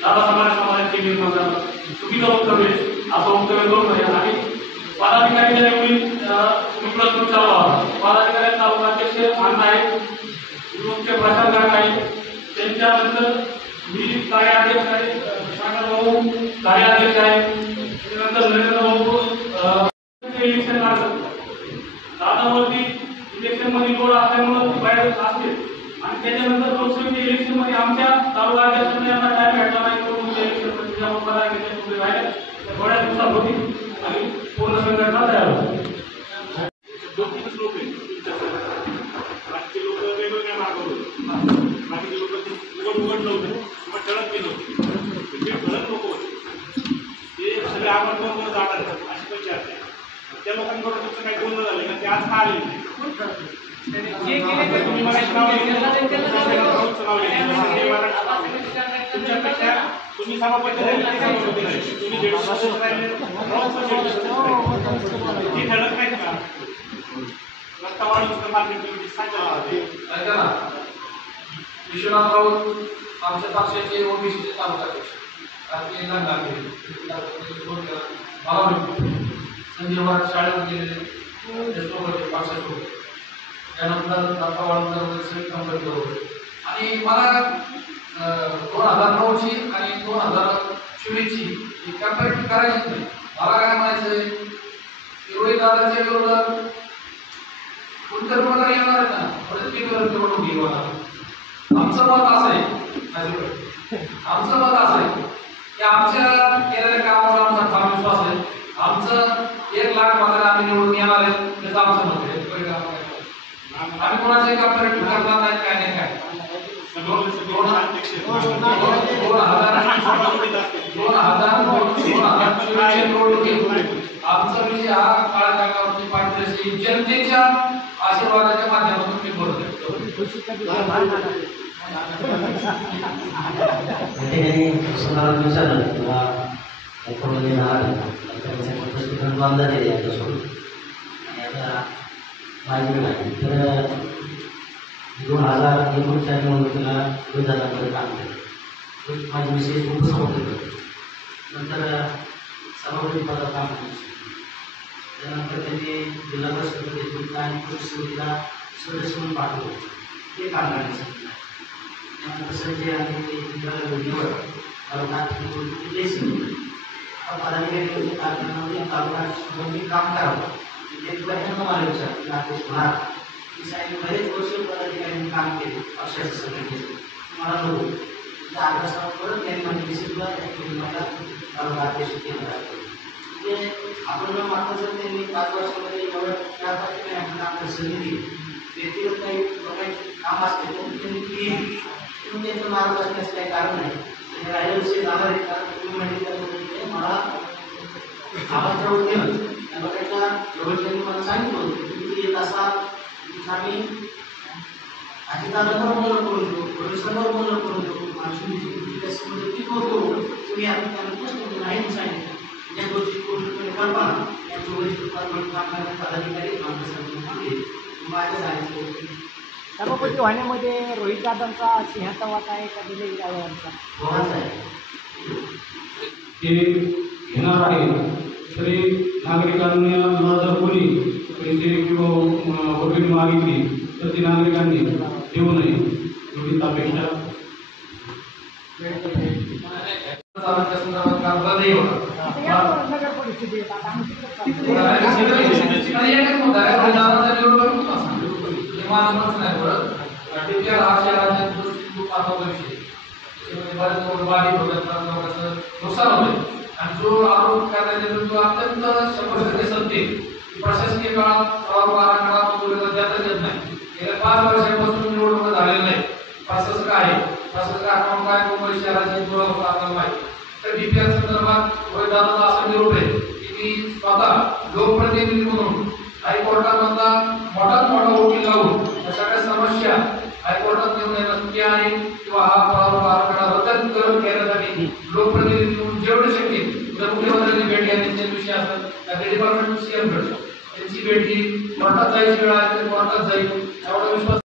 दादा समाजात ते निर्माण करतात, चुकीचं वक्तव्य असं वक्तव्य करू नये. आणि पदाधिकारी ज्यावेळी तुम्ही प्रश्न विचारला होता, पदाधिकारी तालुका अध्यक्ष अण्णा आहेत, ग्रुपचे प्रशासक आहेत, त्यांच्यानंतर मी कार्याध्यक्ष आहे, सागर भाऊ कार्याध्यक्ष आहे, त्यानंतर नरेंद्र भाऊ इलेक्शन लागतं. दादावरती इलेक्शनमध्ये लोड असल्यामुळं ती बाहेर असते. आणि त्याच्यानंतर लोकसभेच्या इलेक्शनमध्ये आमच्या तालुका अध्यक्षांनी यांना टाईम भेटला नाही, करून इलेक्शनमध्ये ज्यामुळे पदाधिकारी राहिले थोड्या दिवसात होती आणि पूर्ण संघटना तयार होती. दोन-तीनच लोक आहेत बाकीचे लोक वेगवेगळ्या मार्गावर, बाकीचे लोक उघड नव्हते किंवा ठळक केलं होते. जे ठळक लोक होते ते सगळे आपण बरोबर जातात अशी पण चर्चा आहे. त्या लोकांबरोबर तुमचं काही बोलणं झालं का ते आज का आले नाही? तुम्ही मला तुमच्यापेक्षा तुम्ही सभापती राहिले, तुम्ही दीडशे राहिले, हे ठळक नाहीत का? रस्ता वाढवून मार्केट कमिटी सांगा. ऐका ना, विश्वनाथ राऊत आमच्या पक्षाचे ओबीसीचे तालुकाध्यक्ष संजय वाघ शाळेत गेलेले पक्षासोबत, त्यानंतर दादा वाळूंकर सगळे कंपनी बरोबर. आणि मला 2009ची आणि 2024ची ही कंपॅरिटिव्ह करायची नाही. मला काय म्हणायचंय, रोहित दादाच्या विरोधात कोणत्या प्रकारे येणार आहे ना, प्रत्येकावर निवडणूक घेणार. आमचं मत असं आहे, आमचं मत असं आहे की आमच्या केलेल्या कामावर आमचा ठाम विश्वास आहे. आमचं 1 लाख मतांना आम्ही निवडून येणार आहे, त्याचं आमचं मत आहे. आम्ही कोणाचे कंपॅरिटिव्ह करणार नाही, काय नाही काय. 2024 आमचा विषय हा काळा कागदावरती पाठवण्याची जनतेच्या आशीर्वादाच्या माध्यमातून मी बोलतोय. विचारलं किंवा बांधला दिले याच्यासोबत आणि आता माझी नाही तर 2019च्या निवडणुकीला विधानामध्ये काम केलं. माझे विशेष उपसभापती होते, नंतर सभापती पदात काम केलं. त्यानंतर त्यांनी जिल्हा परिषदेतून आणि कृषी समितीला सदस्य म्हणून पाठवलं, ते काम करण्यासाठी. त्यानंतर संजय आणि निवड तालुका पदाधिकारी कारखान्यामध्ये तालुका काम करावं ते तुला मला विचार बरेच वर्ष पदाधिकाऱ्यांनी काम केले पक्षाचं संघटनेचं. मला नको आग्रह परत त्यांनी माझ्या विषयला मला तालुका अध्यक्ष केलं आहे. म्हणजे आपण मात्र जर त्यांनी 5 वर्षामध्ये एवढं 4-5 आपण काम संधी दिली, व्यक्तिगत काही लोकांचे काम असते तर त्यांनी केली, पण त्यांचं मार्ग असण्याचं काही कारण नाही. राहिला विषय जाणार आहे, कारण तुम्ही म्हणजे मला आवाज जवळ केलं त्या लोकांच्या लोकांनी मला सांगितलं होतं की तुम्ही येत असा आम्ही अजितदादांवर बोलणं करून देऊ, प्रोफेसरवर बोलणं करून देऊ, माणसांची ती करतो. तुम्ही आता त्यांना प्रश्न नाही सांगितलं या गोष्टी पूर्णपणे कल्पना यांच्या काम करण्याचे पदाधिकारी माझ्या सांगितलं. सभापती होण्यामध्ये रोहित दादांचा सिंहाचा वाटा आहे का दिलीप गावकरांचा? कोणाचा आहे ते घेणार आहे. तरी नागरिकांनी जर कोणी पैसे किंवा वगैरे मागितली तर ती नागरिकांनी देऊ नये एवढीच अपेक्षा. नगर परिस्थिती नुकसान होते. आणि जो आरोप करण्यात येतो तो अत्यंत 100% सत्य. प्रशासकीय काळात आराखडा देता येत नाही. गेल्या 5 वर्षांपासून निवडणूक झालेली नाही. प्रशासक आहे, प्रशासक आपण काय मुंबई शहराची दुरावस्था आपल्याला माहिती. तर डीपीआर संदर्भात दादाचा असा निरोप आहे की मी स्वतः लोकप्रतिनिधी म्हणून हायकोर्टामधला मोठा वकील लावून सगळ्या समस्या हायकोर्टात घेऊन येणं शक्य आहे किंवा हा आराखडा रद्द करण्यासाठी लोकप्रतिनिधी म्हणून जेवढे शक्य जर मुख्यमंत्र्यांनी भेट घ्यायचे विषय असतात त्या डिपार्टमेंट सीएम त्यांची भेट घेईल. कोर्टात जायची वेळ आहे तर कोर्टात जाईल. एवढा विश्वास